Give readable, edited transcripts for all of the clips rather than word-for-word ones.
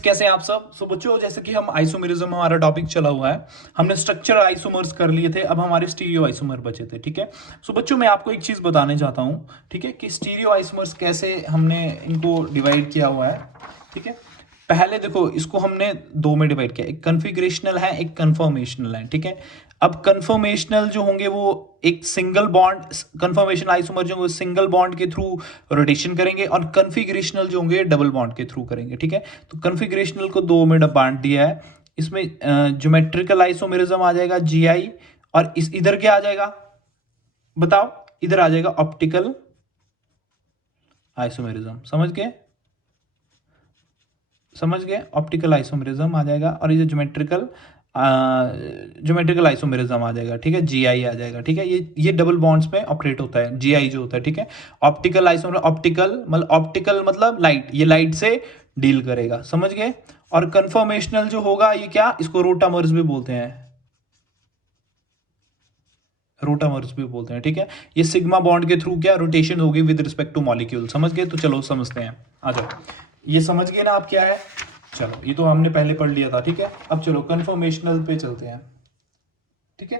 कैसे हैं आप सब। बच्चों, जैसे कि हम आइसोमेरिज्म हमारा टॉपिक चला हुआ है, हमने स्ट्रक्चर आइसोमर्स कर लिए थे, अब हमारे स्टीरियो आइसोमर बचे थे। ठीक है। बच्चों, मैं आपको एक चीज बताने चाहता हूँ, ठीक है, कि स्टीरियो आइसोमर्स कैसे हमने इनको डिवाइड किया हुआ है। ठीक है। पहले देखो, इसको हमने दो में डिवाइड किया, एक कन्फिग्रेशनल है, एक कन्फर्मेशनल है। ठीक है। अब कन्फर्मेशनल जो होंगे वो एक सिंगल बॉन्ड, कन्फर्मेशनल आइसोमर जो होंगे सिंगल बॉन्ड के थ्रू रोटेशन करेंगे, और कन्फिग्रेशनल जो होंगे डबल बॉन्ड के थ्रू करेंगे। ठीक है। तो कन्फिग्रेशनल को दो में बांट दिया है। इसमें ज्योमेट्रिकल आइसोमेरिज्म आ जाएगा GI, और इस इधर क्या आ जाएगा बताओ, इधर आ जाएगा ऑप्टिकल आइसोमेरिज्म। समझ गए ऑप्टिकल आइसोमेरिज्म आ जाएगा, और ये ज्योमेट्रिकल आइसोमेरिज्म आ जाएगा। ठीक है। GI आ जाएगा। ठीक है। ये डबल बॉन्ड्स पे ऑपरेट होता है, GI जो होता है। ठीक है। ऑप्टिकल आइसोमर, ऑप्टिकल मतलब लाइट, ये लाइट से डील करेगा। समझ गए। और कन्फर्मेशनल जो होगा ये क्या, इसको रोटामर्स भी बोलते हैं, ठीक है। ये सिग्मा बॉन्ड के थ्रू क्या रोटेशन होगी विद रिस्पेक्ट टू मॉलिक्यूल। समझ गए। तो चलो समझते हैं, आ जाओ। ये समझ गए ना आप क्या है। चलो, ये तो हमने पहले पढ़ लिया था। ठीक है। अब चलो कन्फर्मेशनल पे चलते हैं। ठीक है।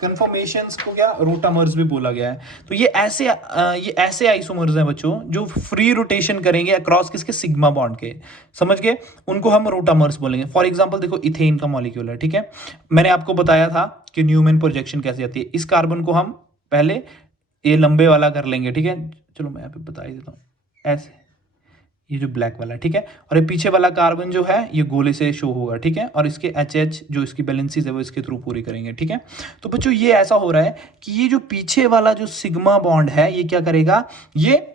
कन्फर्मेशंस को क्या रोटामर्स भी बोला गया है। तो ये ऐसे आइसोमर्स हैं बच्चों जो फ्री रोटेशन करेंगे अक्रॉस किसके, सिग्मा बॉन्ड के। समझ गए। उनको हम रोटामर्स बोलेंगे। फॉर एग्जांपल देखो, इथेन का मॉलिक्यूल है। ठीक है। मैंने आपको बताया था कि न्यूमैन प्रोजेक्शन कैसे आती है। इस कार्बन को हम पहले ये लंबे वाला कर लेंगे। ठीक है। चलो मैं यहाँ पे बता ही देता हूँ, ऐसे, ये जो ब्लैक वाला, ठीक है। और ये पीछे वाला कार्बन जो है ये गोले से शो होगा। ठीक है। और इसके एच जो इसकी बैलेंसीज है वो इसके थ्रू पूरी करेंगे। ठीक है। तो बच्चों, ये ऐसा हो रहा है कि ये जो पीछे वाला जो सिग्मा बॉन्ड है ये क्या करेगा, ये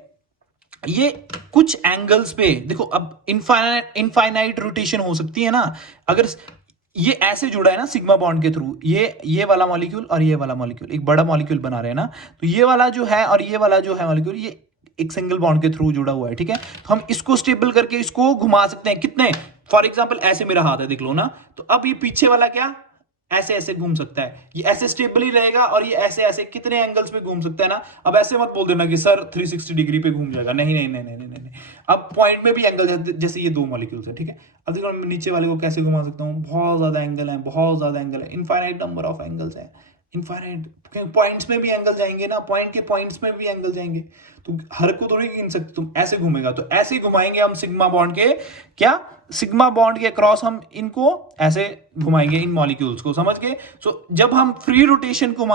कुछ एंगल्स पे देखो, अब इनफाइनाइट रोटेशन हो सकती है ना। अगर ये ऐसे जुड़ा है ना सिग्मा बॉन्ड के थ्रू, ये वाला मॉलिक्यूल और ये वाला मॉलिक्यूल एक बड़ा मॉलिक्यूल बना रहे हैं ना, तो ये वाला जो है और ये वाला जो है मॉलिक्यूल, ये एक सिंगल बॉन्ड के थ्रू जुड़ा हुआ है। ठीक है। तो हम इसको स्टेबल करके इसको घुमा सकते हैं कितने, फॉर एग्जाम्पल ऐसे मेरा हाथ है, देख लो ना। तो अब ये पीछे वाला क्या ऐसे ऐसे घूम सकता है, ये ऐसे स्टेबल ही रहेगा, और ये ऐसे ऐसे कितने एंगल्स पे घूम सकता है ना। अब ऐसे मत बोल देना कि सर 360 डिग्री पे घूम जाएगा, नहीं नहीं नहीं नहीं नहीं नहीं। अब पॉइंट में भी एंगल, जैसे ये दो मॉलिक्यूल्स है। ठीक है। अब देखो मैं नीचे वाले को कैसे घुमा सकता हूँ, बहुत ज्यादा एंगल है, बहुत ज्यादा एंगल है, इनफाइनाइट नंबर ऑफ एंगल्स है, इनफाइनाइट पॉइंट्स में भी एंगल जाएंगे ना, पॉइंट के पॉइंट्स में भी एंगल जाएंगे। तो हर को थोड़ी गिन सकते, तुम ऐसे घूमेगा तो ऐसे ही घुमाएंगे हम सिग्मा बॉन्ड के, क्या सिग्मा बॉन्ड के क्रॉस हम इनको ऐसे घुमाएंगे इन मॉलिक्यूल्स को। समझ गए। जब हम फ्री रोटेशन को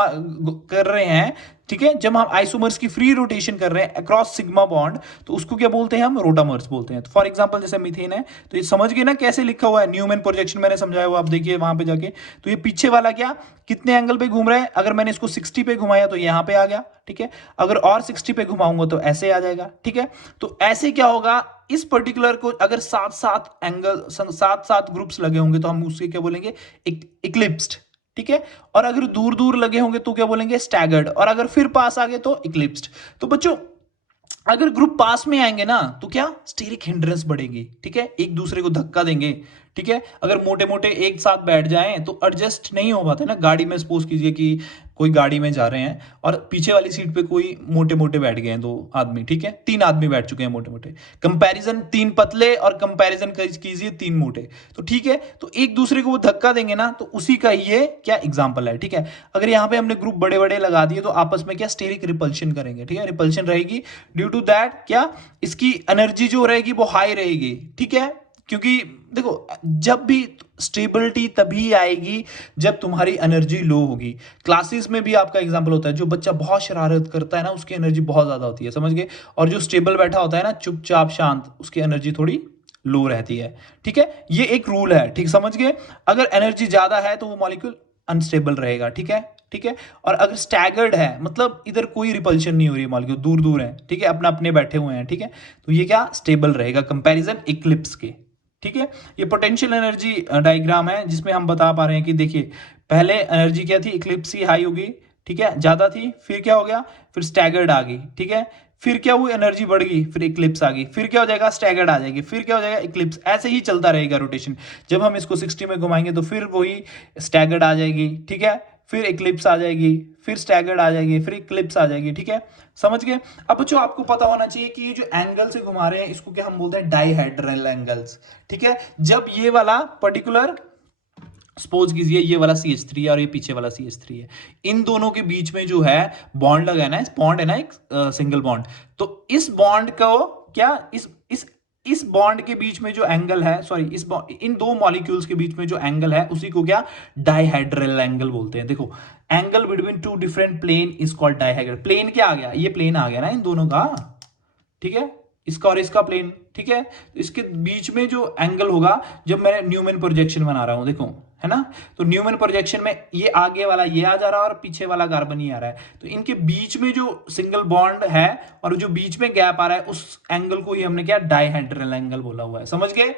कर रहे हैं, ठीक है, जब हम आइसोमर्स की फ्री रोटेशन कर रहे हैं अक्रॉस सिग्मा बॉन्ड, तो उसको क्या बोलते हैं, हम रोटामर्स बोलते हैं। तो फॉर एग्जांपल जैसे मीथेन है, तो ये समझ गए ना कैसे लिखा हुआ है, न्यूमैन प्रोजेक्शन मैंने समझाया हुआ, आप देखिए वहां पे जाके। तो ये पीछे वाला क्या कितने एंगल पे घूम रहा है, अगर मैंने इसको 60 पे घुमाया तो यहां पे आ गया। ठीक है। अगर और 60 पे घुमाऊंगा तो ऐसे आ जाएगा। ठीक है। तो ऐसे क्या होगा, इस पर्टिकुलर को अगर सात सात एंगल, सात सात ग्रुप्स लगे होंगे तो हम उसके क्या बोलेंगे, इक्लिप्स्ड। ठीक है। और अगर दूर दूर लगे होंगे तो क्या बोलेंगे, स्टैगर्ड। और अगर फिर पास आ गए तो इक्लिप्स्ड। तो बच्चों, अगर ग्रुप पास में आएंगे ना तो क्या स्टीरिक हिंड्रेंस बढ़ेगी। ठीक है। एक दूसरे को धक्का देंगे। ठीक है। अगर मोटे मोटे एक साथ बैठ जाएं तो एडजस्ट नहीं हो पाते ना। गाड़ी में सपोज कीजिए कि कोई गाड़ी में जा रहे हैं और पीछे वाली सीट पे कोई मोटे मोटे बैठ गए हैं, दो आदमी। ठीक है। तीन आदमी बैठ चुके हैं मोटे मोटे, कंपैरिजन तीन पतले और कंपैरिजन कीजिए तीन मोटे। तो ठीक है। तो एक दूसरे को वो धक्का देंगे ना, तो उसी का ये क्या एग्जाम्पल है। ठीक है। अगर यहाँ पे हमने ग्रुप बड़े बड़े लगा दिए तो आपस में क्या स्टेरिक रिपल्शन करेंगे। ठीक है। रिपल्शन रहेगी, ड्यू टू दैट क्या इसकी एनर्जी जो रहेगी वो हाई रहेगी। ठीक है। क्योंकि देखो, जब भी स्टेबिलिटी तभी आएगी जब तुम्हारी एनर्जी लो होगी। क्लासेस में भी आपका एग्जांपल होता है, जो बच्चा बहुत शरारत करता है ना उसकी एनर्जी बहुत ज्यादा होती है। समझ गए। और जो स्टेबल बैठा होता है ना चुपचाप शांत, उसकी एनर्जी थोड़ी लो रहती है। ठीक है। ये एक रूल है। ठीक समझ गए। अगर एनर्जी ज्यादा है तो वो मॉलिक्यूल अनस्टेबल रहेगा। ठीक है। ठीक है। और अगर स्टैगर्ड है, मतलब इधर कोई रिपल्शन नहीं हो रही, मॉलिक्यूल दूर दूर है, ठीक है, अपना अपने बैठे हुए हैं, ठीक है, तो ये क्या स्टेबल रहेगा कंपैरिजन इक्लिप्स के। ठीक है। ये पोटेंशियल एनर्जी डायग्राम है जिसमें हम बता पा रहे हैं कि देखिए, पहले एनर्जी क्या थी, इक्लिप्स की हाई होगी, ठीक है, ज्यादा थी, फिर क्या हो गया, फिर स्टैगर्ड आ गई। ठीक है। फिर क्या हुई, एनर्जी बढ़ गई, फिर इक्लिप्स आ गई, फिर क्या हो जाएगा, स्टैगर्ड आ जाएगी, फिर क्या हो जाएगा, इक्लिप्स। ऐसे ही चलता रहेगा रोटेशन। जब हम इसको 60 में घुमाएंगे तो फिर वही स्टैगर्ड आ जाएगी। ठीक है। फिर इक्लिप्स आ जाएगी, फिर स्टैगर्ड आ जाएगी, फिर इक्लिप्स आ जाएगी, ठीक है, समझ गए। अब बच्चों आपको पता होना चाहिए कि ये जो एंगल से घुमा रहे हैं इसको क्या हम बोलते हैं, डाइहेड्रल एंगल्स, ठीक है। जब ये वाला पर्टिकुलर, सपोज कीजिए ये वाला CH3 है और ये पीछे वाला CH3 है, इन दोनों के बीच में जो है बॉन्ड लगा है ना, इस बॉन्ड है ना एक सिंगल बॉन्ड, तो इस बॉन्ड को क्या, इस बॉन्ड के बीच में जो एंगल है, सॉरी इन दो मॉलिक्यूल्स के बीच में जो एंगल है उसी को क्या, डाइहेड्रल एंगल बोलते हैं। देखो, angle between two different plane is called dihedral. Plane क्या आ गया, ये प्लेन आ गया ना इन दोनों का, ठीक है, इसका और इसका प्लेन, ठीक है। तो इसके बीच में जो एंगल होगा, जब मैं न्यूमैन प्रोजेक्शन बना रहा हूं, देखो है ना, तो न्यूमैन प्रोजेक्शन में ये आगे वाला ये आ जा रहा है और पीछे वाला कार्बन ही आ रहा है, तो इनके बीच में जो सिंगल बॉन्ड है और जो बीच में गैप आ रहा है उस एंगल को ही हमने क्या, डाइहेड्रल एंगल बोला हुआ है। समझ गए,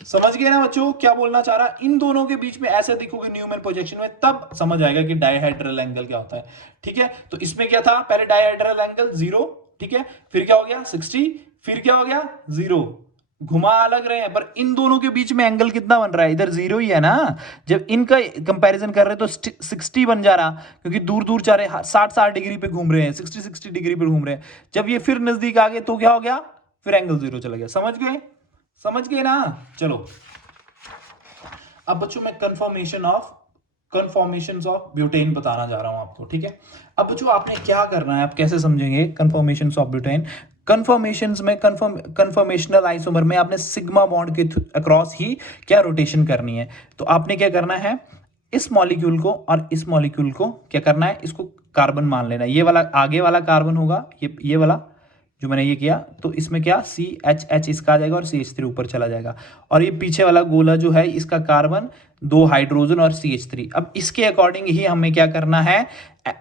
समझ गए ना बच्चों क्या बोलना चाह रहा है। इन दोनों के बीच में ऐसे दिखोगे न्यूमैन प्रोजेक्शन में, तब समझ आएगा कि डाइहेड्रल एंगल क्या होता है, ठीक है। तो इसमें क्या था, पहले डाइहेड्रल एंगल 0, ठीक है, फिर क्या हो गया 60, फिर क्या हो गया 0, घुमा अलग रहे हैं, पर इन दोनों के बीच में एंगल कितना बन रहा है, इधर 0 ही है ना। जब इनका कंपैरिजन कर रहे हैं तो 60 बन जा रहा, क्योंकि दूर दूर जा रहे 60 डिग्री पे घूम रहे हैं, 60 डिग्री पे घूम रहे हैं। जब ये फिर नजदीक आ गए तो क्या हो गया, फिर एंगल 0 चला गया। समझ गए, समझ गए ना। चलो अब बच्चों मैं कन्फॉर्मेशंस ऑफ ब्यूटेन बताना जा रहा हूं आपको, ठीक है। अब बच्चों आपने क्या करना है, आप कैसे समझेंगे कन्फॉर्मेशंस ऑफ ब्यूटेन। कन्फॉर्मेशंस में कन्फॉर्मेशनल आइसोमर में आपने सिग्मा बॉन्ड के अक्रॉस ही क्या रोटेशन करनी है। तो आपने क्या करना है, इस मॉलिक्यूल को और इस मॉलिक्यूल को क्या करना है, इसको कार्बन मान लेना है। ये वाला आगे वाला कार्बन होगा, ये वाला जो मैंने ये किया, तो इसमें क्या CH इसका आ जाएगा और CH3 ऊपर चला जाएगा, और ये पीछे वाला गोला जो है इसका कार्बन 2 हाइड्रोजन और CH3। अब इसके अकॉर्डिंग ही हमें क्या करना है,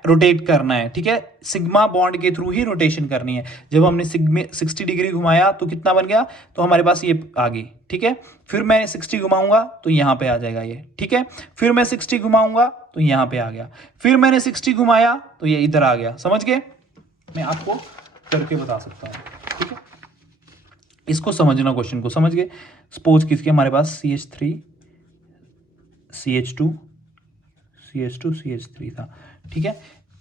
रोटेट करना है, ठीक है। सिग्मा बॉन्ड के थ्रू ही रोटेशन करनी है। जब हमने 60 डिग्री घुमाया तो कितना बन गया, तो हमारे पास ये आ गई, ठीक है। फिर मैं 60 घुमाऊंगा तो यहाँ पे आ जाएगा ये, ठीक है। फिर मैं 60 घुमाऊंगा तो यहाँ पे आ गया, फिर मैंने 60 घुमाया तो ये इधर आ गया। समझ गए, मैं आपको करके बता सकता हूँ, ठीक है। इसको समझना, क्वेश्चन को समझ गए। सपोज किसके हमारे पास CH3 CH2 CH2 CH3 था, ठीक है।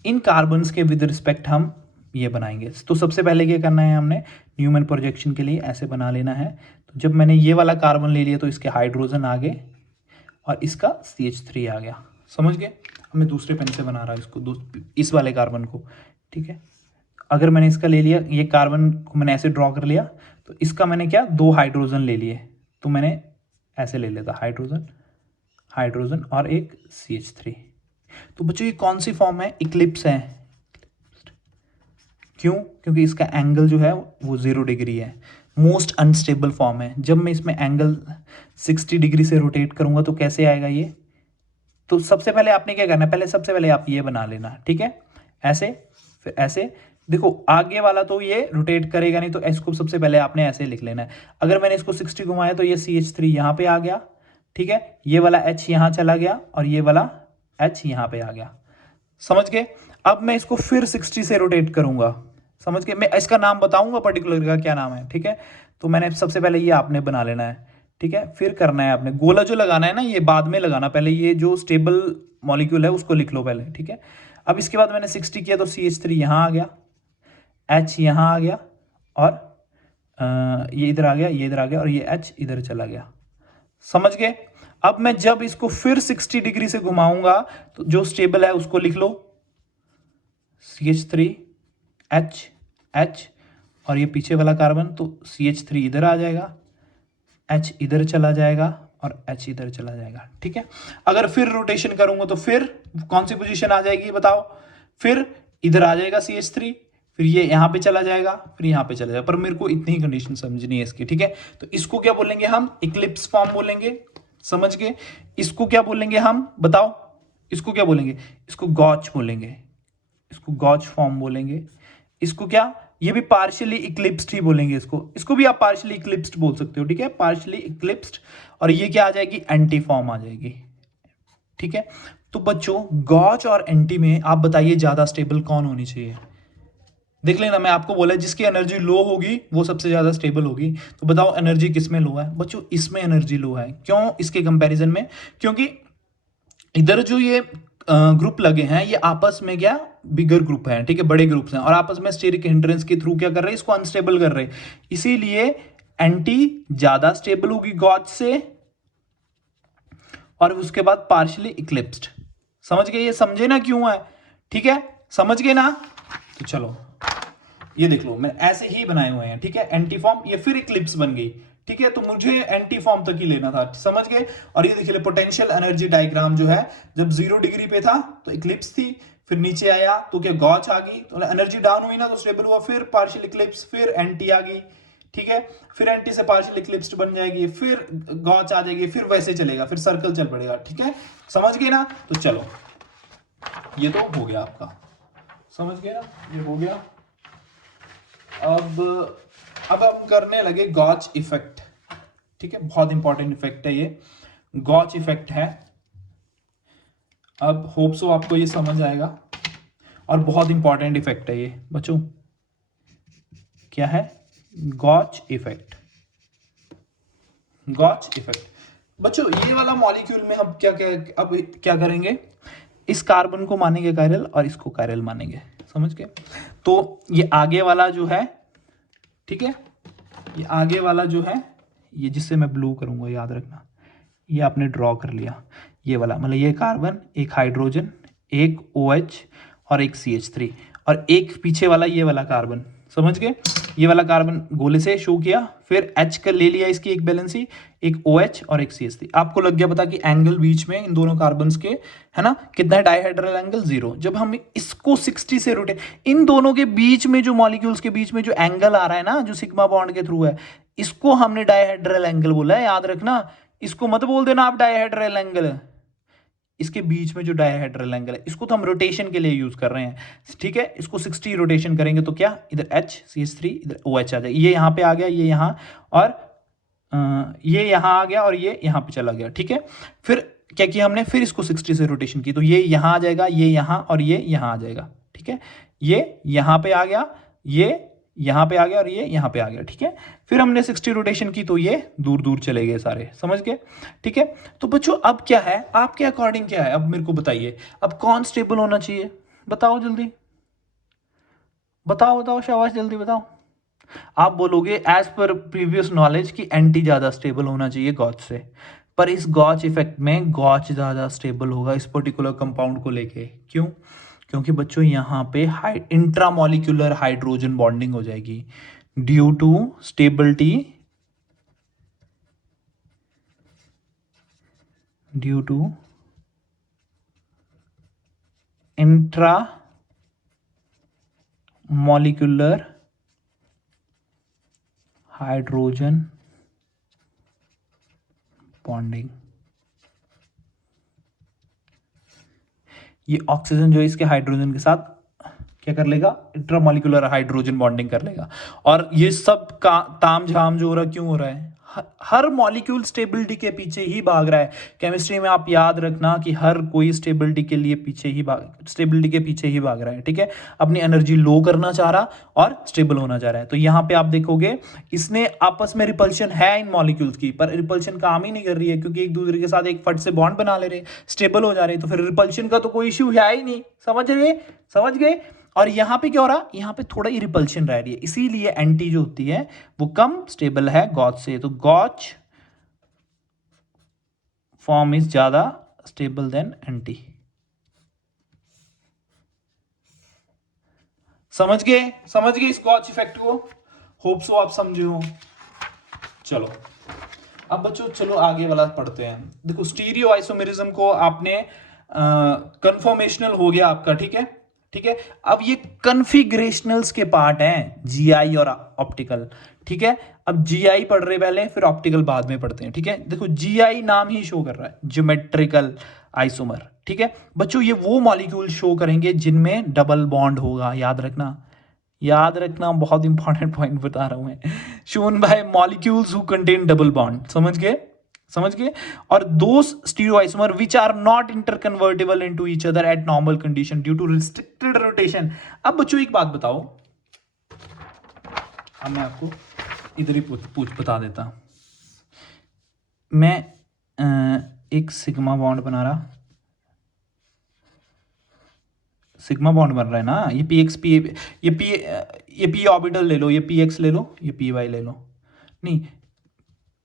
इन कार्बन्स के विद रिस्पेक्ट हम ये बनाएंगे। तो सबसे पहले क्या करना है, हमने न्यूमैन प्रोजेक्शन के लिए ऐसे बना लेना है। तो जब मैंने ये वाला कार्बन ले लिया तो इसके हाइड्रोजन आ गए और इसका CH3 आ गया। समझ गए। अब मैं दूसरे पेन से बना रहा हूँ इसको, इस वाले कार्बन को, ठीक है। अगर मैंने इसका ले लिया, ये कार्बन को मैंने ऐसे ड्रॉ कर लिया, तो इसका मैंने क्या 2 हाइड्रोजन ले लिए, तो मैंने ऐसे ले लिया था हाइड्रोजन हाइड्रोजन और एक CH3। तो बच्चों ये कौन सी फॉर्म है, इक्लिप्स है। क्यों, क्योंकि इसका एंगल जो है वो 0 डिग्री है, मोस्ट अनस्टेबल फॉर्म है। जब मैं इसमें एंगल 60 डिग्री से रोटेट करूंगा तो कैसे आएगा ये। तो सबसे पहले आपने क्या करना है, पहले सबसे पहले आप ये बना लेना, ठीक है, ऐसे, फिर ऐसे। देखो आगे वाला तो ये रोटेट करेगा नहीं, तो इसको सबसे पहले आपने ऐसे लिख लेना है। अगर मैंने इसको 60 घुमाया तो ये CH3 यहाँ पे आ गया, ठीक है, ये वाला H यहाँ चला गया और ये वाला H यहाँ पे आ गया। समझ गए। अब मैं इसको फिर 60 से रोटेट करूंगा। समझ गए। मैं इसका नाम बताऊंगा पर्टिकुलर का क्या नाम है, ठीक है। तो मैंने सबसे पहले ये आपने बना लेना है, ठीक है। फिर करना है आपने गोला जो लगाना है ना, ये बाद में लगाना, पहले ये जो स्टेबल मॉलिक्यूल है उसको लिख लो पहले, ठीक है। अब इसके बाद मैंने 60 किया तो CH3 यहाँ आ गया, H यहाँ आ गया और ये इधर आ गया, ये इधर आ गया और ये H इधर चला गया। समझ गए। अब मैं जब इसको फिर 60 डिग्री से घुमाऊंगा तो जो स्टेबल है उसको लिख लो, CH3 H और ये पीछे वाला कार्बन, तो CH3 इधर आ जाएगा, H इधर चला जाएगा और H इधर चला जाएगा, ठीक है। अगर फिर रोटेशन करूंगा तो फिर कौन सी पोजीशन आ जाएगी बताओ, फिर इधर आ जाएगा CH3, फिर ये यहाँ पे चला जाएगा, फिर यहाँ पे चला जाएगा। पर मेरे को इतनी ही कंडीशन समझनी है इसकी, ठीक है। तो इसको क्या बोलेंगे हम, इक्लिप्स फॉर्म बोलेंगे। समझ गए। इसको क्या बोलेंगे हम बताओ, इसको क्या बोलेंगे, इसको गॉच बोलेंगे, इसको गॉच फॉर्म बोलेंगे। इसको क्या, ये भी पार्शियली इक्लिप्स्ड ही बोलेंगे इसको भी आप पार्शियली इक्लिप्स्ड बोल सकते हो, ठीक है, पार्शियली इक्लिप्स्ड। और ये क्या आ जाएगी, एंटी फॉर्म आ जाएगी, ठीक है। तो बच्चों गॉच और एंटी में आप बताइए ज्यादा स्टेबल कौन होनी चाहिए। देख लेना, मैं आपको बोला जिसकी एनर्जी लो होगी वो सबसे ज्यादा स्टेबल होगी। तो बताओ एनर्जी किसमें लो है बच्चों, इसमें एनर्जी लो है। क्यों इसके कंपैरिजन में, क्योंकि इधर जो ये ग्रुप लगे हैं ये आपस में क्या बिगर ग्रुप है, ठीक है, बड़े ग्रुप्स हैं और आपस में स्टेरिक हिंड्रेंस के थ्रू क्या कर रहे हैं, इसको अनस्टेबल कर रहे हैं। इसीलिए एंटी ज्यादा स्टेबल होगी गॉज से और उसके बाद पार्शियली इक्लिप्स्ड। समझ गए, ये समझे ना क्यों है, ठीक है, समझ गए ना। तो चलो ये देख लो, मैं ऐसे ही बनाए हुए हैं, ठीक है, एंटी फॉर्म, ये फिर इक्लिप्स बन गई, ठीक है, तो मुझे एंटी फॉर्म तक ही लेना था, समझ गए। और ये देखिए पोटेंशियल एनर्जी डायग्राम जो है, जब 0 डिग्री पे था तो इक्लिप्स थी, फिर नीचे आया तो क्या गॉच आ गई, तो एनर्जी डाउन हुई ना तो स्टेबल हुआ, फिर पार्शियल इक्लिप्स, फिर एंटी आ गई, ठीक है, फिर एंटी से पार्शियल इक्लिप्स्ड बन जाएगी, फिर गॉच आ जाएगी, फिर वैसे चलेगा, फिर सर्कल चल पड़ेगा, ठीक है, समझ गए ना। तो चलो ये तो हो गया आपका, समझ गए ना, ये हो गया। अब हम करने लगे गॉच इफेक्ट, ठीक है, बहुत इंपॉर्टेंट इफेक्ट है ये, गॉच इफेक्ट है। अब होप सो आपको ये समझ आएगा और बहुत इंपॉर्टेंट इफेक्ट है ये बच्चों। क्या है गॉच इफेक्ट? गॉच इफेक्ट बच्चों, ये वाला मॉलिक्यूल में हम क्या करेंगे, इस कार्बन को मानेंगे कायरल और इसको कायरल मानेंगे, समझ गए। तो ये आगे वाला जो है, ठीक है, ये आगे वाला जो है, ये जिससे मैं ब्लू करूंगा याद रखना, ये आपने ड्रॉ कर लिया, ये वाला मतलब ये कार्बन, एक हाइड्रोजन, एक OH और एक CH3 और एक पीछे वाला ये वाला कार्बन, समझ गए। ये वाला कार्बन गोले से शो किया, फिर H कर ले लिया इसकी एक बैलेंसी, एक OH और एक CH3। आपको लग गया पता कि एंगल बीच में इन दोनों कार्बन्स के है ना कितना है, डाइहेड्रल एंगल 0। जब हम इसको 60 से रोटेट, इन दोनों के बीच में जो मॉलिक्यूल्स के बीच में जो एंगल आ रहा है ना, जो सिग्मा बॉन्ड के थ्रू है, इसको हमने डाइहेड्रल एंगल बोला है, याद रखना। इसको मत बोल देना आप डाइहेड्रल एंगल, इसके बीच में जो डायहेड्रल एंगल है इसको तो हम रोटेशन के लिए यूज कर रहे हैं, ठीक है। इसको 60 रोटेशन करेंगे तो क्या, इधर HCH3 इधर OH आ जाएगा, ये यहाँ पे आ गया, ये यहाँ, और ये यहाँ आ गया और ये यहाँ पे चला गया, ठीक है। फिर क्या किया हमने, फिर इसको 60 से रोटेशन की तो ये यहाँ आ जाएगा, ये यहाँ और ये यहाँ आ जाएगा, ठीक है। ये यहाँ पे आ गया, ये यहाँ पे आ गया और ये यहाँ पे आ गया, ठीक है। फिर हमने 60 रोटेशन की तो ये दूर दूर चले गए सारे, समझ गए, ठीक है। तो बच्चों अब क्या है, आपके अकॉर्डिंग क्या है, अब मेरे को बताइए, अब कौन स्टेबल होना चाहिए, बताओ जल्दी, बताओ बताओ, शाबाश जल्दी बताओ। आप बोलोगे एज पर प्रीवियस नॉलेज कि एंटी ज्यादा स्टेबल होना चाहिए गॉच से, पर इस गॉच इफेक्ट में गॉच ज्यादा स्टेबल होगा इस पर्टिकुलर कंपाउंड को लेके। क्यों? क्योंकि बच्चों यहाँ पे इंट्रामोलिकुलर हाइड्रोजन बॉन्डिंग हो जाएगी due to stability, due to intra molecular hydrogen bonding. ये ऑक्सीजन जो है इसके हाइड्रोजन के साथ क्या कर लेगा, इंट्रामोलिकुलर हाइड्रोजन बॉन्डिंग कर लेगा। और ये सब का ताम झाम जो हो रहा है, क्यों हो रहा है, हर मॉलिक्यूल स्टेबिलिटी के पीछे ही भाग रहा है। केमिस्ट्री में आप याद रखना कि हर कोई स्टेबिलिटी के लिए पीछे ही स्टेबिलिटी के पीछे ही भाग रहा है, ठीक है। अपनी एनर्जी लो करना चाह रहा और स्टेबल होना चाह रहा है। तो यहाँ पे आप देखोगे इसने आपस में रिपल्शन है इन मॉलिक्यूल्स की, पर रिपल्शन काम ही नहीं कर रही है क्योंकि एक दूसरे के साथ एक फट से बॉन्ड बना ले रहे, स्टेबल हो जा रहे, तो फिर रिपल्शन का तो कोई इश्यू है ही नहीं, समझ गए, समझ गए। और यहां पे क्या हो रहा, यहां पे थोड़ा ही रिपल्शन रह रही है, इसीलिए एंटी जो होती है वो कम स्टेबल है गॉच से। तो गॉच फॉर्म इज ज्यादा स्टेबल देन एंटी। समझ गए, समझ गए इस गॉच इफेक्ट को, होप सो आप समझे हो। चलो अब बच्चों चलो आगे वाला पढ़ते हैं। देखो स्टीरियो आइसोमेरिज्म को आपने कन्फॉर्मेशनल हो गया आपका, ठीक है, ठीक है। अब ये कन्फिग्रेशनल्स के पार्ट हैं, जीआई और ऑप्टिकल, ठीक है। अब जीआई पढ़ रहे पहले, फिर ऑप्टिकल बाद में पढ़ते हैं, ठीक है। देखो जीआई नाम ही शो कर रहा है, ज्योमेट्रिकल आइसोमर, ठीक है। बच्चों ये वो मॉलिक्यूल शो करेंगे जिनमें डबल बॉन्ड होगा, याद रखना, याद रखना, बहुत इंपॉर्टेंट पॉइंट बता रहा हूं मैं। Shown by molecules who contain double bond, समझ गए, समझ गए। और those stereoisomer which are not interconvertible into each other at normal condition due to restricted rotation. अब बच्चों एक बात बताओ, अब मैं आपको इधर ही पूछ बता देता। मैं एक सिग्मा बॉन्ड बना रहा, सिग्मा बॉन्ड बन रहा है ना, ये पी एक्स पी, ये पी ऑर्बिटल ले लो, ये पी एक्स ले लो, ये पी वाई ले लो, नहीं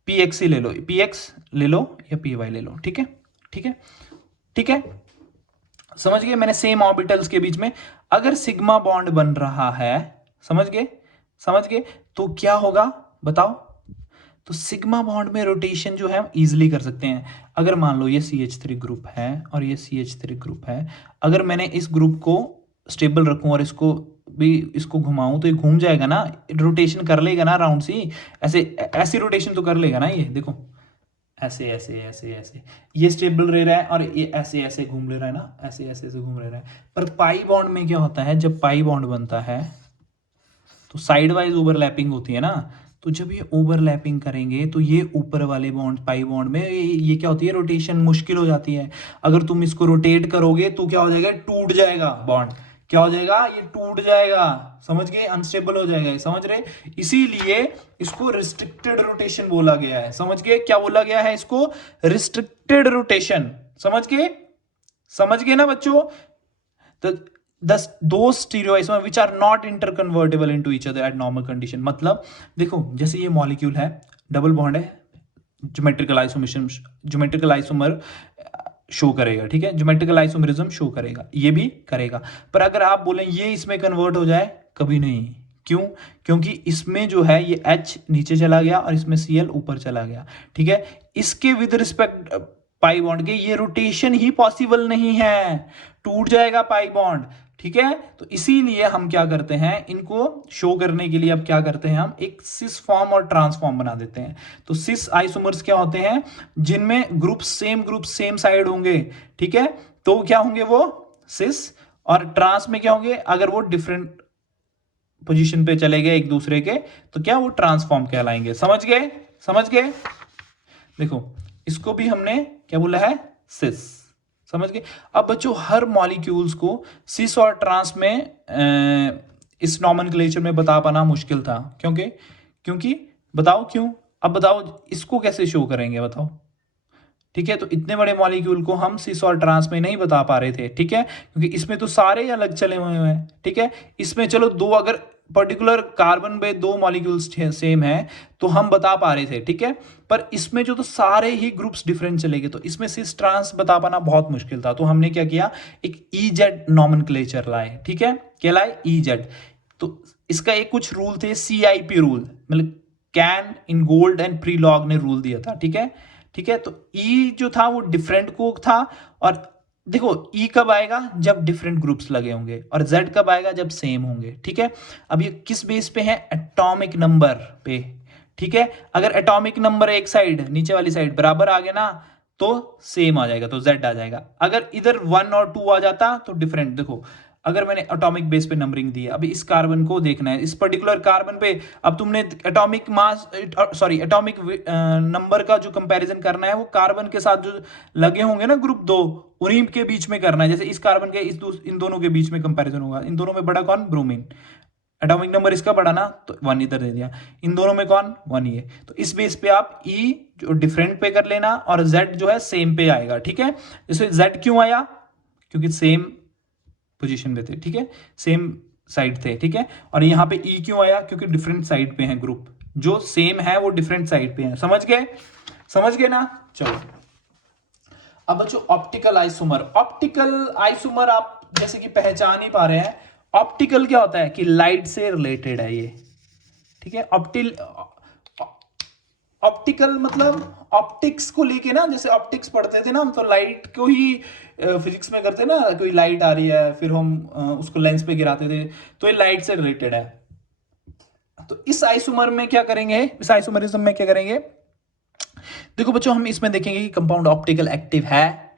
पी एक्स ही ले लो, पी एक्स ले लो या पी वाई ले लो, ठीक है ठीक है ठीक है, समझ गए। मैंने सेम ऑर्बिटल्स के बीच में अगर सिग्मा बॉन्ड बन रहा है, समझ गए समझ गए, तो क्या होगा बताओ। तो सिग्मा बॉन्ड में रोटेशन जो है हम इजीली कर सकते हैं। अगर मान लो ये CH3 ग्रुप है और ये CH3 ग्रुप है, अगर मैंने इस ग्रुप को स्टेबल रखूं और इसको घुमाऊं तो ये घूम जाएगा ना, रोटेशन कर लेगा ना राउंड सी, ऐसे ऐसी रोटेशन तो कर लेगा ना, ये देखो ऐसे ऐसे ऐसे ऐसे, ये स्टेबल रह रहा है और ये ऐसे ऐसे घूम ले रहा है ना, ऐसे ऐसे ऐसे घूम ले रहा है। पर पाई बॉन्ड में क्या होता है, जब पाई बॉन्ड बनता है तो साइड वाइज ओवरलैपिंग होती है ना, तो जब ये ओवरलैपिंग करेंगे तो ये ऊपर वाले बॉन्ड पाई बॉन्ड में ये क्या होती है, रोटेशन मुश्किल हो जाती है। अगर तुम इसको रोटेट करोगे तो क्या हो जाएगा, टूट जाएगा बॉन्ड, क्या हो जाएगा, ये टूट जाएगा, समझ गए, अनस्टेबल हो जाएगा, समझ रहे। इसीलिए इसको रिस्ट्रिक्टेड रोटेशन बोला गया है, समझ गए, क्या बोला गया है इसको, रिस्ट्रिक्टेड रोटेशन, समझ गए ना बच्चों। तो those stereoisomers which are not interconvertible into each other at normal condition, मतलब देखो जैसे ये मॉलिक्यूल है, डबल बॉन्ड है, ज्योमेट्रिकल आइसोमर शो करेगा, ठीक है, ज्योमेट्रिकल आइसोमरिज्म शो करेगा, ये भी करेगा। पर अगर आप बोलें ये इसमें कन्वर्ट हो जाए, कभी नहीं। क्यों, क्योंकि इसमें जो है ये H नीचे चला गया और इसमें Cl ऊपर चला गया, ठीक है। इसके विद रिस्पेक्ट पाई बॉन्ड के ये रोटेशन ही पॉसिबल नहीं है, टूट जाएगा पाई बॉन्ड, ठीक है। तो इसीलिए हम क्या करते हैं, इनको शो करने के लिए अब क्या करते हैं, हम एक सिस फॉर्म और ट्रांसफॉर्म बना देते हैं। तो सिस आइसोमर्स क्या होते हैं, जिनमें ग्रुप सेम साइड होंगे, ठीक है, तो क्या होंगे वो सिस, और ट्रांस में क्या होंगे, अगर वो डिफरेंट पोजीशन पे चले गए एक दूसरे के तो क्या वो ट्रांसफॉर्म कहलाएंगे, समझ गए। देखो इसको भी हमने क्या बोला है, सिस, समझ गए। अब बच्चों हर मॉलिक्यूल्स को सिस और ट्रांस में इस नॉमेनक्लेचर में बता पाना मुश्किल था, क्योंकि बताओ क्यों, अब बताओ इसको कैसे शो करेंगे बताओ, ठीक है। तो इतने बड़े मॉलिक्यूल को हम सिस और ट्रांस में नहीं बता पा रहे थे, ठीक है, क्योंकि इसमें तो सारे अलग चले हुए हैं, ठीक है। इसमें चलो दो, अगर पर्टिकुलर कार्बन में दो मॉलिक्यूल्स सेम है तो हम बता पा रहे थे, ठीक है। पर इसमें जो तो सारे ही ग्रुप्स डिफरेंट चले गए, तो इसमें सिस ट्रांस बता पाना बहुत मुश्किल था। तो हमने क्या किया, एक EZ नॉमेनक्लेचर लाए, ठीक है, क्या लाए, EZ। तो इसका एक कुछ रूल थे, CIP रूल, मतलब कैन, इनगोल्ड एंड प्रीलॉग ने रूल दिया था, ठीक है। तो E जो था वो डिफरेंट को था, और देखो E कब आएगा, जब डिफरेंट ग्रुप्स लगे होंगे, और Z कब आएगा, जब सेम होंगे, ठीक है। अब ये किस बेस पे है, एटॉमिक नंबर पे, ठीक है। अगर एटॉमिक नंबर एक साइड, नीचे वाली साइड बराबर आ गया ना, तो सेम आ जाएगा, तो Z आ जाएगा। अगर इधर 1 और 2 आ जाता तो डिफरेंट। देखो अगर मैंने एटॉमिक बेस पे नंबरिंग दी है, अभी इस कार्बन को देखना है, इस पर्टिकुलर कार्बन पे अब तुमने atomic mass, sorry atomic number का जो कंपैरिजन करना है वो कार्बन के साथ जो लगे होंगे ना ग्रुप 2, उन्हीं के बीच में करना है। जैसे इस कार्बन के इन दोनों के बीच में कंपैरिजन होगा, इन दोनों में बड़ा कौन, ब्रोमीन, एटॉमिक नंबर इसका बड़ा ना, तो 1 इधर दे दिया, इन दोनों में कौन, 1 ये। तो इस बेस पे आप E जो डिफरेंट पे कर लेना, और Z जो है सेम पे आएगा, ठीक है। जैसे Z क्यों आया, क्योंकि सेम पोजीशन पे थे, ठीक है, सेम साइड थे, ठीक है। और यहाँ पे E क्यों आया, क्योंकि डिफरेंट साइड पे हैं ग्रुप, जो सेम है वो डिफरेंट साइड पे हैं, समझ गए ना। चलो अब बच्चों ऑप्टिकल आइसोमर आप जैसे कि पहचान ही पा रहे हैं, ऑप्टिकल क्या होता है कि लाइट से रिलेटेड है ये, ठीक है। ऑप्टिकल मतलब ऑप्टिक्स को लेके ना, जैसे ऑप्टिक्स पढ़ते थे ना हम, तो लाइट को ही फिजिक्स में करते ना, कोई लाइट आ रही है फिर हम उसको लेंस पे गिराते थे, तो ये लाइट से रिलेटेड है। तो इस आइसोमर में क्या करेंगे, इस आइसोमरिज्म में क्या करेंगे, देखो बच्चों हम इसमें देखेंगे कि कंपाउंड ऑप्टिकल एक्टिव है,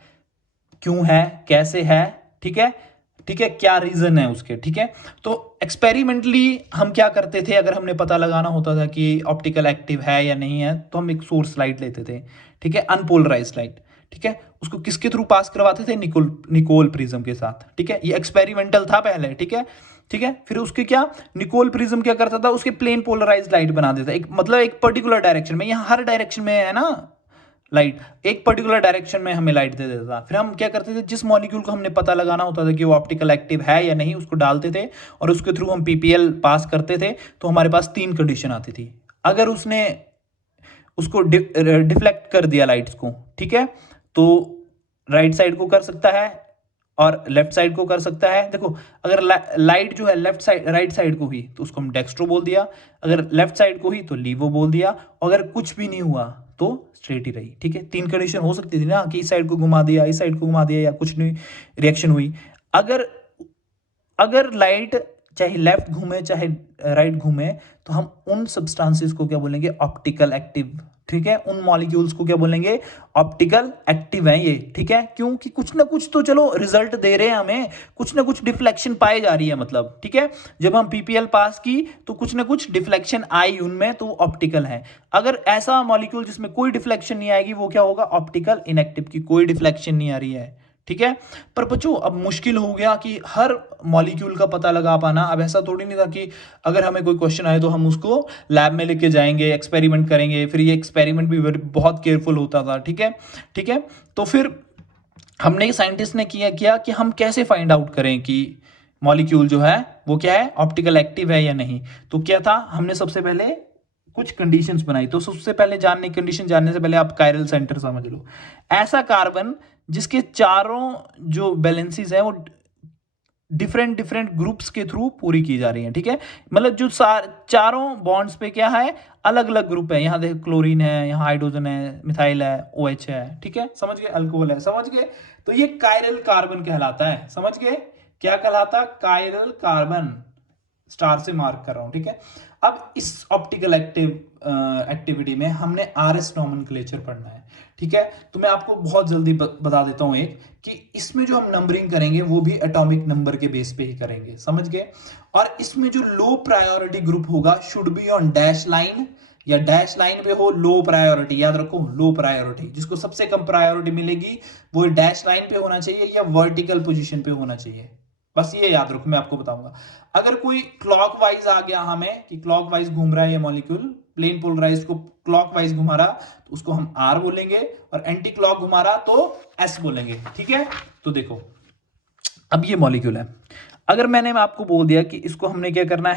क्यों है, कैसे है, ठीक है, क्या रीजन है उसके, ठीक है। तो एक्सपेरिमेंटली हम क्या करते थे, अगर हमने पता लगाना होता था कि ऑप्टिकल एक्टिव है या नहीं है, तो हम एक सोर्स लाइट लेते थे, ठीक है, अनपोलराइज्ड लाइट, ठीक है। उसको किसके थ्रू पास करवाते थे, निकोल प्रिज्म के साथ, ठीक है। ये एक्सपेरिमेंटल था पहले, ठीक है। फिर उसके क्या, निकोल प्रिज्म क्या करता था, उसके प्लेन पोलराइज्ड लाइट बना देता, एक मतलब एक पर्टिकुलर डायरेक्शन में, यहाँ हर डायरेक्शन में है ना लाइट एक पर्टिकुलर डायरेक्शन में हमें लाइट दे देता था। फिर हम क्या करते थे, जिस मॉलिक्यूल को हमने पता लगाना होता था कि वो ऑप्टिकल एक्टिव है या नहीं, उसको डालते थे और उसके थ्रू हम पीपीएल पास करते थे। तो हमारे पास 3 कंडीशन आती थी। अगर उसने उसको डिफ्लेक्ट कर दिया लाइट्स को, ठीक है, तो राइट साइड को कर सकता है और लेफ्ट साइड को कर सकता है। देखो, अगर लाइट जो है लेफ्ट साइड राइट साइड को हुई तो उसको हम डेक्स्ट्रो बोल दिया, अगर लेफ्ट साइड को हुई तो लीवो बोल दिया, और अगर कुछ भी नहीं हुआ तो स्ट्रेट ही रही। ठीक है, 3 कंडीशन हो सकती थी ना, कि इस साइड को घुमा दिया, इस साइड को घुमा दिया, या कुछ नहीं रिएक्शन हुई। अगर अगर लाइट चाहे लेफ्ट घूमे चाहे राइट घूमे, तो हम उन सब्सटेंसेस को क्या बोलेंगे, ऑप्टिकल एक्टिव। ठीक है, उन मॉलिक्यूल्स को क्या बोलेंगे, ऑप्टिकल एक्टिव है ये। ठीक है, क्योंकि कुछ ना कुछ तो चलो रिजल्ट दे रहे हैं हमें, कुछ ना कुछ डिफ्लेक्शन पाई जा रही है मतलब। ठीक है, जब हम पीपीएल पास की तो कुछ ना कुछ डिफ्लेक्शन आई उनमें, तो ऑप्टिकल है। अगर ऐसा मॉलिक्यूल जिसमें कोई डिफ्लेक्शन नहीं आएगी, वो क्या होगा, ऑप्टिकल इनएक्टिव, की कोई डिफ्लेक्शन नहीं आ रही है। ठीक है, पर बच्चों अब मुश्किल हो गया कि हर मॉलिक्यूल का पता लगा पाना। अब ऐसा थोड़ी नहीं था कि अगर हमें कोई क्वेश्चन आए तो हम उसको लैब में लेके जाएंगे, एक्सपेरिमेंट करेंगे। फिर ये एक्सपेरिमेंट भी बहुत केयरफुल होता था। ठीक है, ठीक है, तो फिर हमने साइंटिस्ट ने किया कि हम कैसे फाइंड आउट करें कि मॉलिक्यूल जो है वो क्या है, ऑप्टिकल एक्टिव है या नहीं। तो क्या था, हमने सबसे पहले कुछ कंडीशंस बनाई। तो सबसे पहले कंडीशन जानने से पहले आप कायरल सेंटर समझ लो। ऐसा कार्बन जिसके चारों जो बैलेंसेस है वो डिफरेंट डिफरेंट ग्रुप्स के थ्रू पूरी की जा रही है। ठीक है, मतलब जो चारों बॉन्ड्स पे क्या है, अलग अलग ग्रुप है। यहाँ देखो क्लोरीन है, यहाँ हाइड्रोजन है, मिथाइल है, OH है। ठीक है, समझ गए, अल्कोहल है, समझ गए। तो ये कायरल कार्बन कहलाता है, समझ गए, क्या कहलाता, कायरल कार्बन। स्टार से मार्क कर रहा हूं। ठीक है, अब इस ऑप्टिकल एक्टिविटी में हमने RS नॉमेनक्लेचर पढ़ना है। ठीक है, तो मैं आपको बहुत जल्दी बता देता हूं एक, कि इसमें जो हम नंबरिंग करेंगे वो भी एटॉमिक नंबर के बेस पे ही करेंगे, समझ गए। और इसमें जो लो प्रायोरिटी ग्रुप होगा should be on dash line, या डैश लाइन पे हो लो प्रायोरिटी, याद रखो, लो प्रायोरिटी। जिसको सबसे कम प्रायोरिटी मिलेगी वो डैश लाइन पे होना चाहिए या वर्टिकल पोजीशन पे होना चाहिए। बस ये याद रखो, मैं आपको बताऊंगा। अगर कोई क्लॉकवाइज आ गया हमें, कि क्लॉकवाइज घूम रहा है ये मॉलिक्यूल, प्लेन पोलराइज को क्लॉकवाइज घुमा रहा, तो उसको हम R बोलेंगे, और एंटी क्लॉक घुमा रहा तो S बोलेंगे। ठीक है, तो देखो, अब ये मॉलिक्यूल है। अगर मैंने आपको बोल दिया कि इसको हमने क्या करना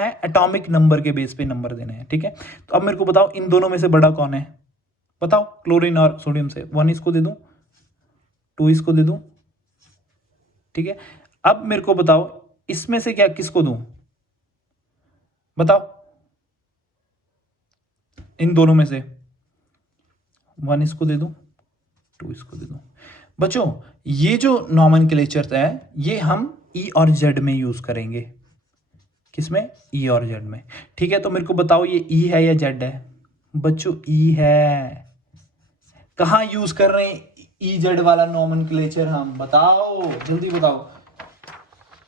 है, एटॉमिक नंबर के बेस पे नंबर देने हैं। ठीक है, तो अब मेरे को बताओ, इन दोनों में से बड़ा कौन है, बताओ, क्लोरीन और सोडियम से। 1 इसको दे दूं, 2 इसको दे दूं। ठीक है, अब मेरे को बताओ, इसमें से क्या किसको दूं, बताओ, इन दोनों में से 1 इसको दे दूं, 2 इसको दे दूं। बच्चों, ये जो नॉमेनक्लेचर है ये हम E और Z में यूज करेंगे। किसमें, E और Z में। ठीक है, तो मेरे को बताओ, ये E है या Z है, बच्चों E है। कहां यूज कर रहे हैं EZ वाला नॉमेनक्लेचर हम, बताओ, जल्दी बताओ।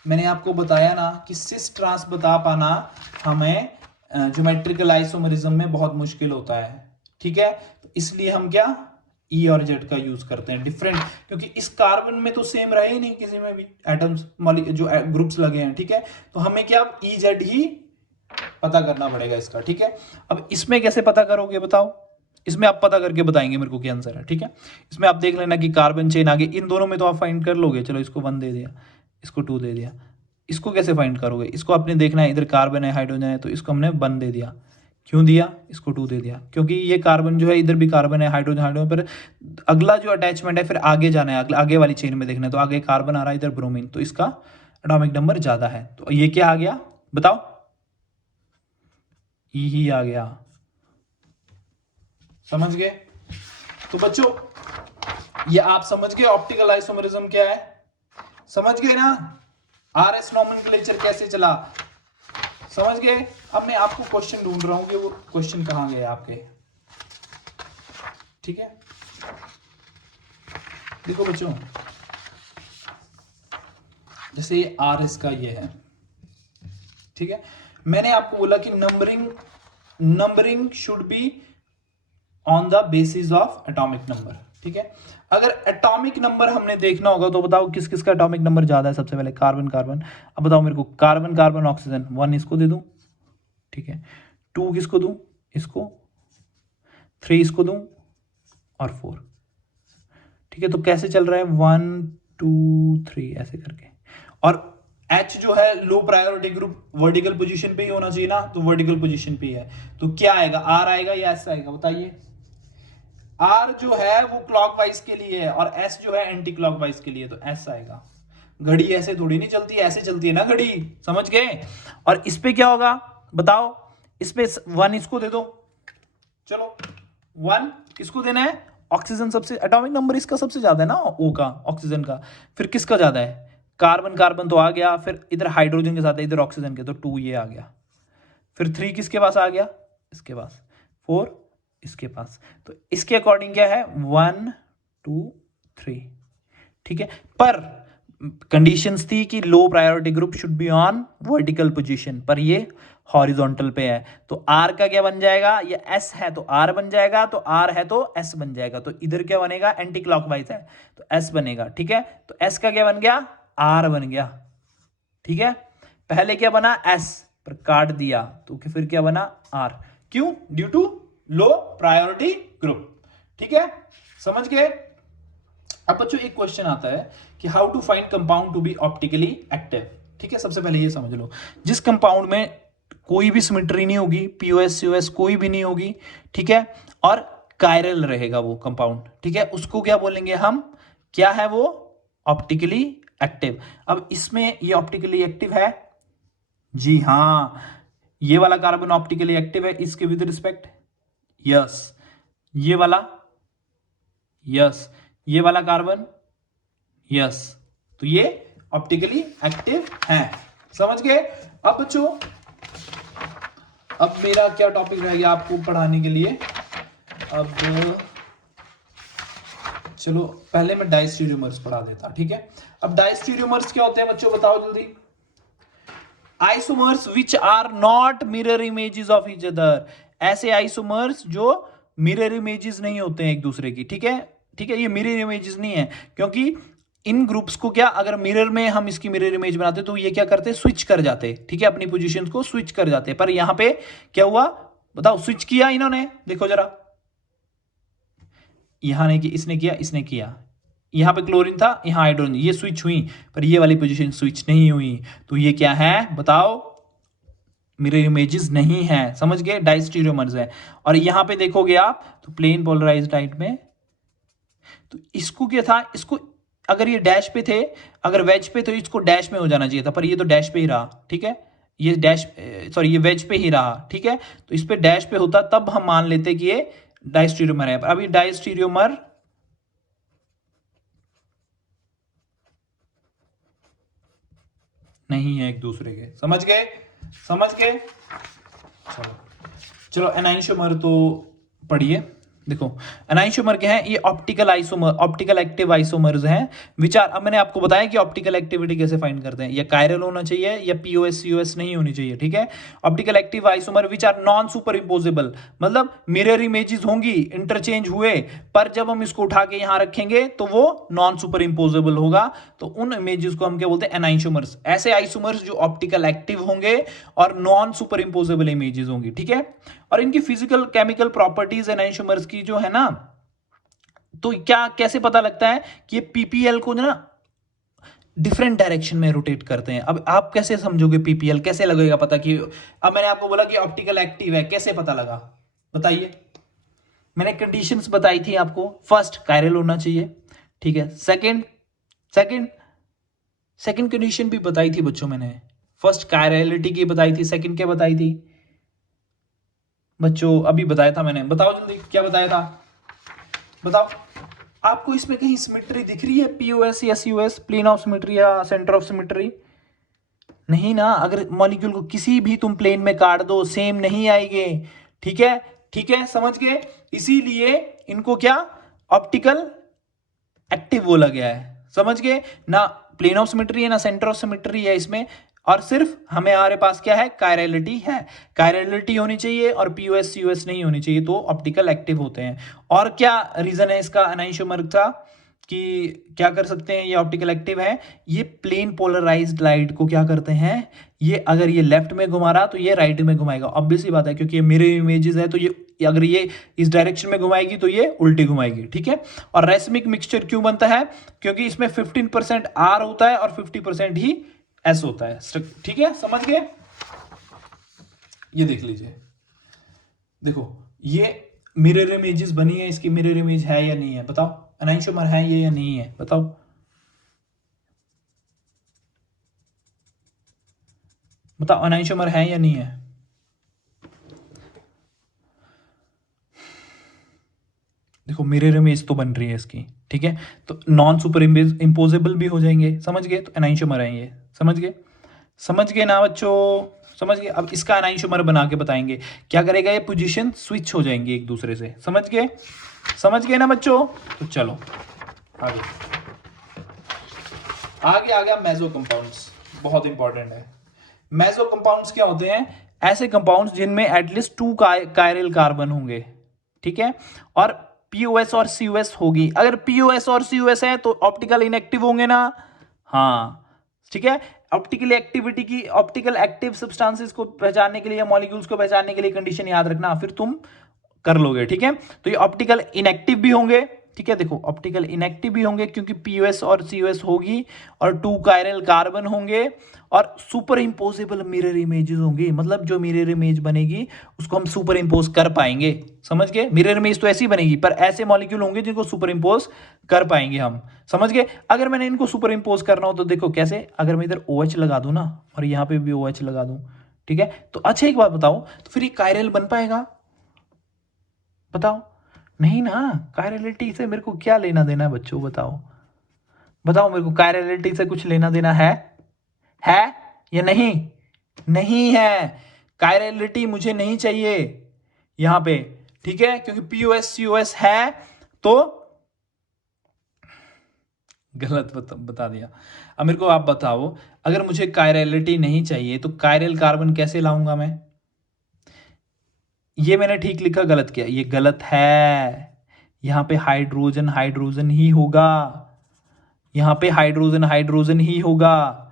मैंने आपको बताया ना कि सिस ट्रांस बता पाना हमें ज्योमेट्रिकल आइसोमरिज्म में बहुत मुश्किल होता है। ठीक है, तो इसलिए हम क्या E और Z का यूज करते हैं डिफरेंट, क्योंकि इस कार्बन में तो सेम रहे ही नहीं किसी में भी एटम्स, जो ग्रुप्स लगे हैं। ठीक है, तो हमें क्या EZ ही पता करना पड़ेगा इसका। ठीक है, अब इसमें कैसे पता करोगे बताओ, इसमें आप पता करके बताएंगे मेरे को क्या आंसर है। ठीक है, इसमें आप देख लेना कि कार्बन चेन आगे, इन दोनों में तो आप फाइंड कर लोगे। चलो, इसको 1 दे दिया, इसको 2 दे दिया। इसको कैसे फाइंड करोगे, इसको आपने देखना है, इधर कार्बन है, हाइड्रोजन है, तो इसको हमने 1 दे दिया। क्यों दिया, इसको 2 दे दिया, क्योंकि ये कार्बन जो है, इधर भी कार्बन है, हाइड्रोजन पर अगला जो अटैचमेंट है फिर आगे जाना है, आगे वाली चेन में देखना है, तो आगे कार्बन आ रहा है, इधर ब्रोमीन, तो इसका एटॉमिक नंबर ज्यादा है। तो ये क्या आ गया, बताओ, ई ही आ गया, समझ गए। तो बच्चों, ये आप समझ गए ऑप्टिकल आइसोमरिज्म क्या है, समझ गए ना, RS नॉमेनक्लेचर कैसे चला, समझ गए। अब मैं आपको क्वेश्चन ढूंढ रहा हूं कि वो क्वेश्चन कहां गए आपके। ठीक है, देखो बच्चों, जैसे ये RS का ये है। ठीक है, मैंने आपको बोला कि numbering should be on the basis of atomic number. ठीक है, अगर एटॉमिक नंबर हमने देखना होगा तो बताओ किस किस का एटॉमिक नंबर ज्यादा है। सबसे पहले कार्बन कार्बन। अब बताओ मेरे को, कार्बन कार्बन ऑक्सीजन, 1 इसको दे दूं। ठीक है, 2 किसको दूं, इसको, 3 इसको दूं, और 4। ठीक है, तो कैसे चल रहा है 1 2 3 ऐसे करके। और H जो है लो प्रायोरिटी ग्रुप वर्टिकल पोजीशन पे ही होना चाहिए ना, तो वर्टिकल पोजीशन पे ही है, तो क्या आएगा, R आएगा या S आएगा, बताइए। R जो है वो क्लॉकवाइज के लिए है और S जो है एंटी क्लॉकवाइज के लिए, तो S आएगा। घड़ी ऐसे थोड़ी नहीं चलती, ऐसे चलती है ना घड़ी, समझ गए। और इस पे क्या होगा बताओ, इस पे 1 इसको दे दो, चलो 1 किसको देना है, ऑक्सीजन सबसे, एटॉमिक नंबर इसका सबसे ज्यादा है ना, O का, ऑक्सीजन का। फिर किसका ज्यादा है, कार्बन, कार्बन तो आ गया, फिर इधर हाइड्रोजन के साथ है, इधर ऑक्सीजन के, तो 2 ये आ गया। फिर 3 किसके पास आ गया, इसके पास। 4 इसके पास। तो इसके अकॉर्डिंग क्या है 1 2 3। ठीक है, पर कंडीशंस थी कि लो priority group should be on vertical position, पर ये हॉरिजॉन्टल पे है, तो आर का क्या बन जाएगा, ये एस है तो आर बन जाएगा, तो आर है तो एस बन जाएगा, तो इधर क्या बनेगा, एंटी क्लॉकवाइज है तो एस बनेगा। ठीक है, तो एस का क्या बन गया, आर बन गया। ठीक है, पहले क्या बना एस, पर काट दिया तो फिर क्या बना आर, क्यों, due to low priority group. ठीक है, समझ गए। अब बच्चों एक क्वेश्चन आता है कि how to find compound to be optically active. ठीक है, सबसे पहले ये समझ लो, जिस कंपाउंड में कोई भी सिमेट्री नहीं होगी, पीओएस सीओएस कोई भी नहीं होगी, ठीक है, और कायरल रहेगा वो कंपाउंड, ठीक है, उसको क्या बोलेंगे हम, क्या है वो, ऑप्टिकली एक्टिव। अब इसमें ये ऑप्टिकली एक्टिव है, जी हाँ, ये वाला कार्बन ऑप्टिकली एक्टिव है इसके विद रिस्पेक्ट, यस, ये वाला, यस, ये वाला कार्बन, यस, तो ये ऑप्टिकली एक्टिव है, समझ गए। अब बच्चों, अब मेरा क्या टॉपिक रह गया आपको पढ़ाने के लिए, अब चलो पहले मैं डायस्टीरियोमर्स पढ़ा देता। ठीक है, अब डायस्टीरियोमर्स क्या होते हैं बच्चों, बताओ जल्दी। Isomers which are not mirror images of each other, ऐसे आइसोमर्स जो मिरर इमेजेस नहीं होते हैं एक दूसरे की। ठीक है, ठीक है, ये मिरर इमेजेस नहीं है, क्योंकि इन ग्रुप्स को क्या, अगर मिरर में हम इसकी मिरर इमेज बनाते तो ये क्या करते, स्विच कर जाते, ठीक है, अपनी पोजीशंस को स्विच कर जाते, पर यहां पे क्या हुआ बताओ, स्विच किया इन्होंने, देखो जरा, यहां नहीं किया, इसने किया, इसने किया, यहां पे क्लोरीन था, यहां हाइड्रोजन, ये स्विच हुई, पर ये वाली पोजीशन स्विच नहीं हुई, तो ये क्या है बताओ, मिरर इमेजेस नहीं है, समझ गए, डायस्टीरियोमर्स है। और यहां पे देखोगे आप तो प्लेन पोलराइज्ड लाइट में, तो इसको क्या था, इसको अगर ये डैश पे थे, अगर वेज पे तो इसको डैश में हो जाना चाहिए था, पर ये तो डैश पे ही रहा। ठीक है, ये डैश, सॉरी ये वेज पे ही रहा। ठीक है, तो इस पे डैश पे होता तब हम मान लेते कि ये डायस्टीरियोमर है, पर अभी डायस्टीरियोमर नहीं है एक दूसरे के, समझ गए, समझ गए। चलो चलो, एनाइंशोमर तो पढ़िए। देखो एनाइंशोमर क्या है, ये optical isomer, optical active isomers हैं विच आर, अब मैंने आपको बताया कि ऑप्टिकल एक्टिविटी कैसे फाइंड करते हैं, या कायरल होना चाहिए या पीओएस सीओएस नहीं होनी चाहिए। ठीक है, optical active isomer which are non superimposable, मतलब मिरर इमेजेस होंगी, इंटरचेंज हुए, पर जब हम इसको उठा के यहां रखेंगे तो वो नॉन सुपर इम्पोजेबल होगा, तो उन इमेजेस को हम क्या बोलते हैं, एनाइंशोमर्स। ऐसे आइसोमर्स जो ऑप्टिकल एक्टिव होंगे और नॉन सुपर इम्पोजेबल इमेजेस होंगी। ठीक है, और इनकी फिजिकल केमिकल प्रॉपर्टीज एनाइंशोमर्स की जो है ना, तो क्या कैसे पता लगता है कि ये पीपीएल को ना डिफरेंट डायरेक्शन में रोटेट करते हैं। अब आप कैसे समझोगे पीपीएल, कैसे लगेगा पता कि, अब मैंने आपको बोला कि ऑप्टिकल एक्टिव है, कैसे पता लगा बताइए। मैंने कंडीशंस बताई थी आपको, फर्स्ट कायरल होना चाहिए, ठीक है, सेकंड सेकंड सेकंड कंडीशन भी बताई थी बच्चों मैंने, फर्स्ट कायरलिटी की बताई थी, सेकंड क्या बताई थी बच्चों, अभी बताया था मैंने, बताओ जल्दी क्या बताया था, बताओ। आपको इसमें कहीं सिमेट्री दिख रही है, पीओएस या सीओएस, प्लेन ऑफ सिमेट्री या सेंटर ऑफ सिमेट्री, नहीं ना। अगर मॉलिक्यूल को किसी भी तुम प्लेन में काट दो सेम नहीं आएंगे। ठीक है, ठीक है, समझ गए, इसीलिए इनको क्या ऑप्टिकल एक्टिव बोला गया है, समझ गए ना। प्लेन ऑफ सिमेट्री है ना सेंटर ऑफ सिमेट्री है इसमें, और सिर्फ हमारे पास क्या है, कायरलिटी है, कायरलिटी होनी चाहिए और पीओएस सीओएस नहीं होनी चाहिए, तो ऑप्टिकल एक्टिव होते हैं। और क्या रीजन है इसका एनाइंशोमर का, कि क्या कर सकते हैं, ये ऑप्टिकल एक्टिव है, ये प्लेन पोलराइज्ड लाइट को क्या करते हैं, ये अगर ये लेफ्ट में घुमा रहा तो ये राइट में घुमाएगा, ऑब्वियस सी बात है, क्योंकि ये मिरर इमेजेस है, तो ये अगर ये इस डायरेक्शन में घुमाएगी तो ये उल्टी घुमाएगी, ठीक है। और रेसमिक मिक्सचर क्यों बनता है, क्योंकि इसमें 15% आर होता है और 50% ही एस होता है, ठीक है, समझ गए। ये देख लीजिए, देखो ये मिरर इमेजेस बनी है, इसकी मिरर इमेज है या नहीं है बताओ, एनाइंशोमर है ये या नहीं है बताओ, बताओ एनाइंशोमर है या नहीं है। देखो मिरर इमेज तो बन रही है इसकी, ठीक है, तो नॉन सुपर इम्पोजेबल भी हो जाएंगे, समझ गए, तो एनाइंशोमर है ये, समझ गए ना बच्चों, समझ गए। अब इसका एनाइंशोमर बना के बताएंगे, क्या करेगा, ये पोजीशन स्विच हो जाएंगी एक दूसरे से, समझ गए ना बच्चों। तो चलो आगे आ गया मेसो कंपाउंड्स, बहुत इंपॉर्टेंट है। मेसो कंपाउंड्स क्या होते हैं, ऐसे कंपाउंड्स जिनमें एटलीस्ट 2 कायरल कार्बन होंगे, ठीक है, और पीओएस और सीओएस होगी। अगर पीओएस और सीओएस है तो ऑप्टिकल इनएक्टिव होंगे ना, हाँ ठीक है। ऑप्टिकल एक्टिविटी की, ऑप्टिकल एक्टिव सब्सटेंसेस को पहचानने के लिए, मॉलिक्यूल्स को पहचानने के लिए कंडीशन याद रखना, फिर तुम कर लोगे, ठीक है। तो ये ऑप्टिकल इनएक्टिव भी होंगे, ठीक है, देखो ऑप्टिकल इनएक्टिव भी होंगे क्योंकि पीओएस और सीओएस होगी, और 2 कायरल कार्बन होंगे, और सुपर इंपोजेबल मिरर इमेजेस होंगी, मतलब जो मिरर इमेज बनेगी उसको हम सुपर इंपोज कर पाएंगे, समझ गए। मिरर इमेज तो ऐसी बनेगी, पर ऐसे मॉलिक्यूल होंगे जिनको सुपर इंपोज कर पाएंगे हम, समझ गए। अगर मैंने इनको सुपर इंपोज करना हो तो देखो कैसे, अगर मैं इधर OH लगा दूं ना, और यहाँ पे भी OH लगा दूं, ठीक है, तो अच्छा एक बात बताओ, तो फिर ये कायरल बन पाएगा, बताओ, नहीं ना। कायरलिटी से मेरे को क्या लेना देना है बच्चों, बताओ मेरे को कायरलिटी से कुछ लेना देना है या नहीं, नहीं है, कायरलिटी मुझे नहीं चाहिए यहां पे, ठीक है, क्योंकि पीओएस सीओएस है तो गलत बता दिया। अब मेरे को आप बताओ, अगर मुझे कायरलिटी नहीं चाहिए तो कायरल कार्बन कैसे लाऊंगा मैं, ये मैंने ठीक लिखा, गलत किया, ये गलत है, यहां पे हाइड्रोजन हाइड्रोजन ही होगा, यहां पे हाइड्रोजन हाइड्रोजन ही होगा,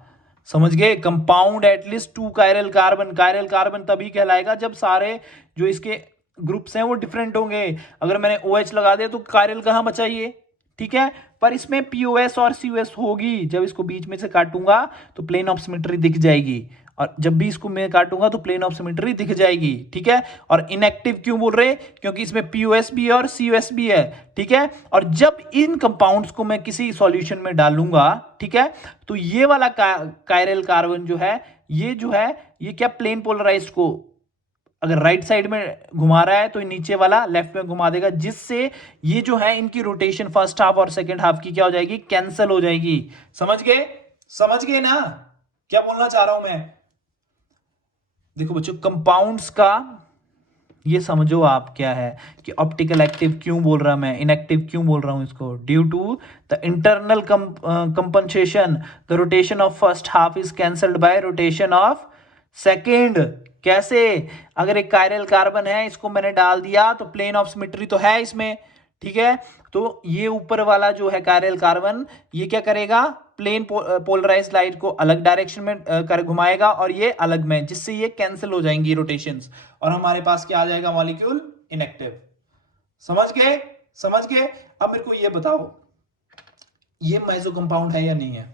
समझ गए। कंपाउंड एटलीस्ट 2 कायरल कार्बन तभी कहलाएगा जब सारे जो इसके ग्रुप्स हैं वो डिफरेंट होंगे। अगर मैंने OH लगा दिया तो कायरल कहां बचा ये, ठीक है, पर इसमें POS और COS होगी, जब इसको बीच में से काटूंगा तो प्लेन ऑफ सिमेट्री दिख जाएगी, और जब भी इसको मैं काटूंगा तो प्लेन ऑफ सिमेट्री दिख जाएगी, ठीक है। और इनएक्टिव क्यों बोल रहे, क्योंकि इसमें POS भी है और COS भी है, ठीक है। और जब इन कंपाउंड्स को मैं किसी सॉल्यूशन में डालूंगा, ठीक है, तो ये वाला कायरल कार्बन जो है, ये क्या प्लेन पोलराइज्ड को अगर राइट साइड में घुमा रहा है तो नीचे वाला लेफ्ट में घुमा देगा, जिससे ये जो है इनकी रोटेशन फर्स्ट हाफ और सेकंड हाफ की क्या हो जाएगी, कैंसिल हो जाएगी, समझ गए ना क्या बोलना चाह रहा हूं मैं। देखो बच्चों, कंपाउंड्स का ये समझो आप क्या है, कि ऑप्टिकल एक्टिव क्यों बोल रहा मैं, इनएक्टिव क्यों बोल रहा हूं इसको, due to the internal compensation the rotation of first half is cancelled by rotation of second. कैसे, अगर एक कायरल कार्बन है, इसको मैंने डाल दिया तो प्लेन ऑफ सिमेट्री तो है इसमें, ठीक है, तो ये ऊपर वाला जो है कायरल कार्बन, ये क्या करेगा, प्लेन पोलराइज्ड लाइट को अलग डायरेक्शन में कर घुमाएगा, और ये अलग में, जिससे ये कैंसिल हो जाएंगी रोटेशंस, और हमारे पास क्या आ जाएगा, मॉलिक्यूल इनएक्टिव, समझ गए। अब मेरे को ये बताओ, ये मेसो कंपाउंड है या नहीं है।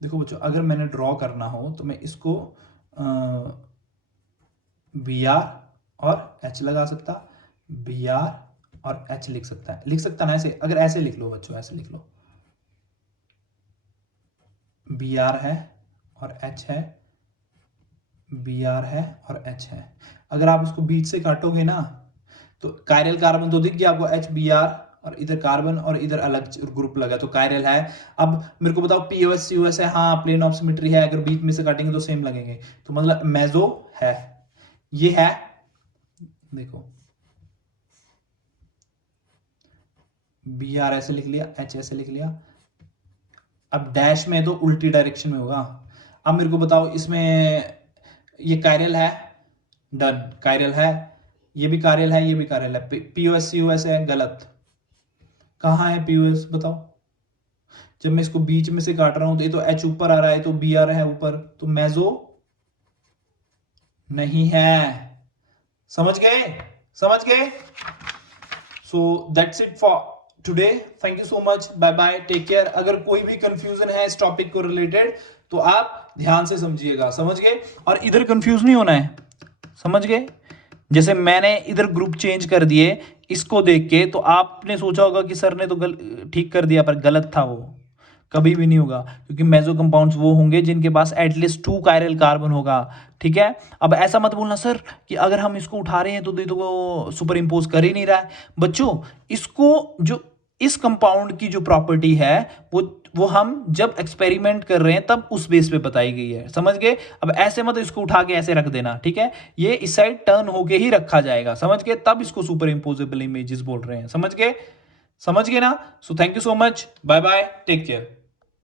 देखो बच्चों, अगर मैंने ड्रॉ करना हो तो मैं इसको Br और H लगा सकता, Br और H लिख सकता ना ऐसे, अगर ऐसे लिख लो बच्चों, ऐसे लिख लो, Br है और H है, Br है और H है। अगर आप इसको बीच से काटोगे ना तो कायरल कार्बन तो दिख गया आपको, HBr, और इधर कार्बन और इधर अलग ग्रुप लगा तो कायरल है। अब मेरे को बताओ POS COS है, हाँ प्लेन ऑफ सिमेट्री है, अगर बीच में से काटेंगे तो सेम लगेंगे, तो मतलब मेसो है, ये है, देखो Br ऐसे लिख लिया, H ऐसे लिख लिया, अब डैश में तो उल्टी डायरेक्शन में होगा। अब मेरे को बताओ, इसमें ये कायरल है, डन, कायरल है, ये भी कायरल है, ये भी कायरल है, POS COS है, गलत, कहाँ है पीओएस बताओ। जब मैं इसको बीच में से काट रहा हूं तो ये तो एच ऊपर आ रहा है, तो बी आ रहा है ऊपर, तो मेजो नहीं है। समझ गए? समझ गए? So that's it for today. Thank you so much, bye bye, take care. अगर कोई भी कंफ्यूजन है इस टॉपिक को रिलेटेड तो आप ध्यान से समझिएगा। समझ गए? और इधर कंफ्यूज नहीं होना है। समझ गए? जैसे मैंने इधर ग्रुप चेंज कर दिए इसको देख के, तो आपने सोचा होगा कि सर ने तो ठीक कर दिया, पर गलत था वो। कभी भी नहीं होगा, क्योंकि मेसो कंपाउंड्स वो होंगे जिनके पास एटलीस्ट 2 कायरल कार्बन होगा। ठीक है? अब ऐसा मत बोलना सर कि अगर हम इसको उठा रहे हैं तो वो सुपर इंपोज कर ही नहीं रहा है। बच्चों, इसको जो इस कंपाउंड की जो प्रॉपर्टी है वो हम जब एक्सपेरिमेंट कर रहे हैं तब उस बेस पे बताई गई है। समझ गए? अब ऐसे मत इसको उठा के ऐसे रख देना। ठीक है? ये इस साइड टर्न होके ही रखा जाएगा। समझ गए? तब इसको सुपर इंपोजेबल इमेजेस बोल रहे हैं। समझ गए? समझ गए ना? So thank you so much, bye bye, take care.